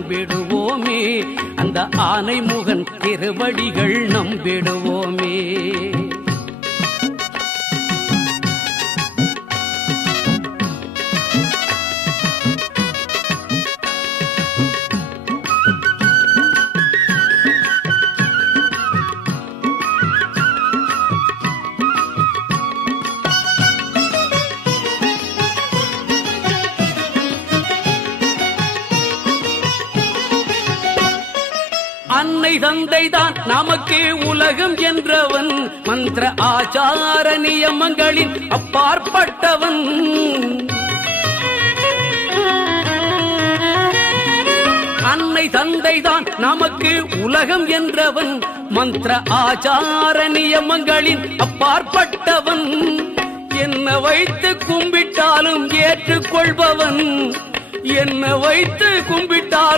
நம்பிடுவோமே, அந்த ஆனைமுகன் திருவடிகள் நம்பிடுவோமே. அன்னை தந்தைதான் நமக்கு உலகம் என்றவன், மந்திர ஆச்சார நியமங்களின் அப்பாற்பட்டவன். அன்னை தந்தைதான் நமக்கு உலகம் என்றவன், மந்திர ஆச்சார நியமங்களின் அப்பாற்பட்டவன். என்ன வைத்து கும்பிட்டாலும் ஏற்றுக்கொள்பவன், என்ன வைத்து கும்பிட்டாலும்